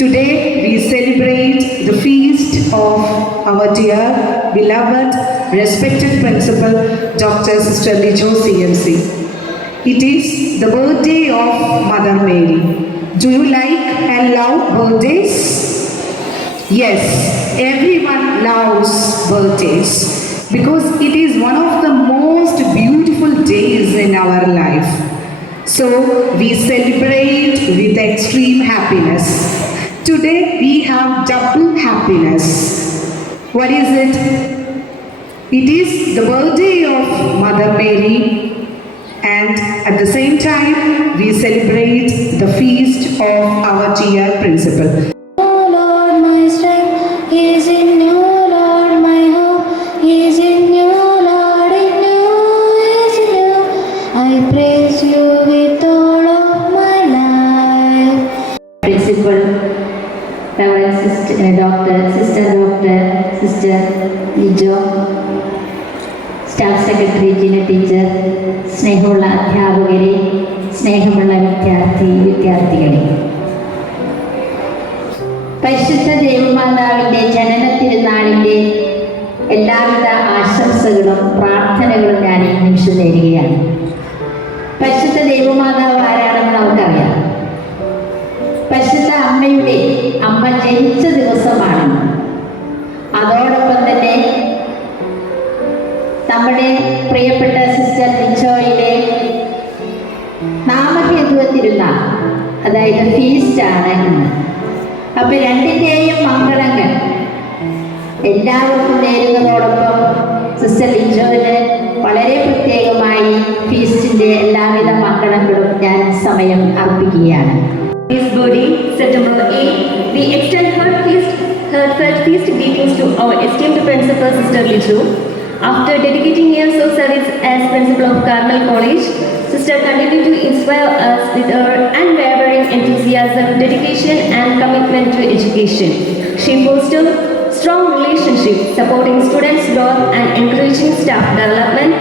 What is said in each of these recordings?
Today we celebrate the feast of our dear, beloved, respected principal, Dr. Sister Lijo CMC. It is the birthday of Mother Mary. Do you like and love birthdays? Yes, everyone loves birthdays because it is one of the most beautiful days in our life. So we celebrate with extreme happiness. Today we have double happiness. What is it? It is the birthday of Mother Mary, and at the same time we celebrate the feast of our dear principal. Oh Lord, my strength is in you, Lord, my hope is in you, Lord, in you is in you. I praise you with all of my life. Principal, Reverend Sister Lijo, staff secretary Gina teacher, സ്നേഹമുള്ള അധ്യാപകരെ, സ്നേഹമുള്ള വിദ്യാർത്ഥികളെ, പരിശുദ്ധ ദേവമാതാവിൻ്റെ ജനന തിരുനാളിൻ്റെ എല്ലാവിധ ആശംസകളും പ്രാർത്ഥനകളും ഞാൻ ഈ നിമിഷം നേരുകയാണ്. പരിശുദ്ധ ദേവമാതാവ് ആരാണെന്ന് നമുക്കറിയാം. പരിശുദ്ധ അമ്മ ജനിച്ച ദിവസമാണ്. അതോടൊപ്പം തന്നെ നമ്മുടെ പ്രിയപ്പെട്ട സിസ്റ്റർ ലിജോയുടെ നാമഹേതുക തിരുനാൾ, അതായത് ഫീസ്റ്റാണ് ഇന്ന്. അപ്പൊ രണ്ടിൻ്റെയും മംഗളങ്ങൾ എല്ലാവർക്കും നേരുന്നതോടൊപ്പം സിസ്റ്റർ ലിജോയിന് വളരെ പ്രത്യേകമായി ഫീസ്റ്റിൻ്റെ എല്ലാവിധ മംഗളങ്ങളും ഞാൻ സമയം അർപ്പിക്കുകയാണ്. This birthday, September 8, we extend heartfelt feast greetings to our esteemed principal, Sister Lijo. After dedicating years of service as principal of Carmel College, Sister continued to inspire us with her unwavering enthusiasm, dedication, and commitment to education. She fostered strong relationships, supporting students' growth and encouraging staff development.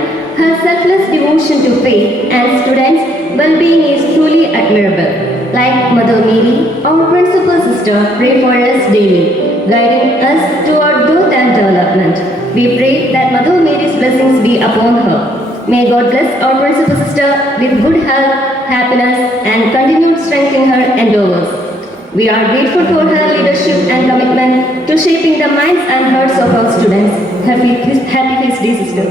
Her selfless devotion to faith and students' well-being is truly admirable. Like Mother Mary, our principal sister pray for us daily, guiding us toward growth and development. We pray that Mother Mary's blessings be upon her. May God bless our principal sister with good health, happiness, and continued strength in her endeavors. We are grateful for her leadership and commitment to shaping the minds and hearts of our students. Happy Feast Day, sister.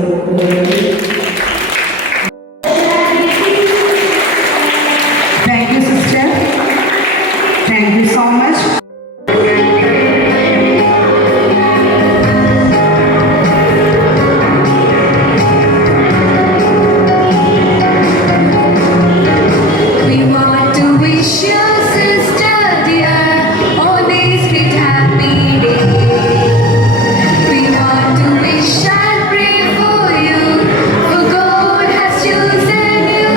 Thank you, sister. Thank you so much. We want to wish you, sister dear, all these great happy days. We want to wish and pray for you, for God has chosen you.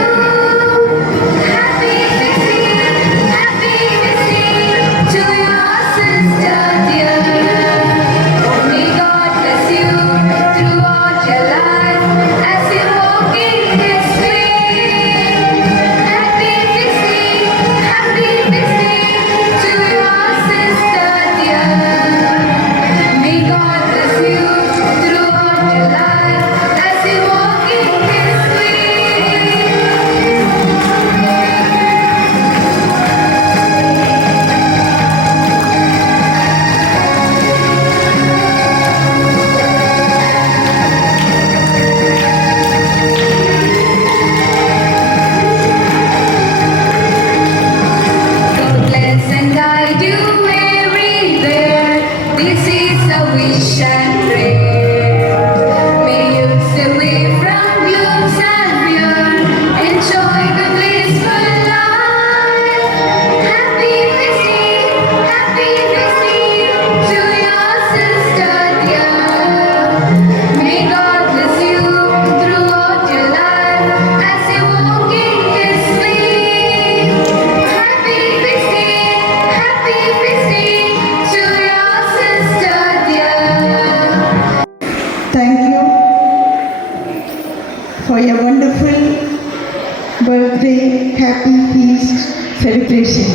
Happy Feast to your sister dear. May God bless you throughout your life as you walk in His way. Happy Feast to your sister dear. May God bless you throughout your life as you walk in His way. God bless and guide you everywhere. This is a wish and prayer. May you stay away from glooms and fear. Enjoy the blissful life. Happy Feast to your sister dear. May God bless you throughout your life as you walk in His way. Happy Feast to your sister dear. Thank you for your wonderful birthday, happy feast celebration.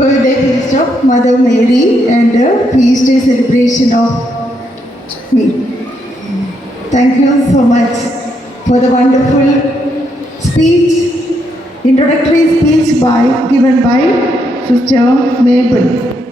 birthday feast of Mother Mary and a feast day celebration of me. Thank you so much for the wonderful speech, introductory speech given by Sister Mabel.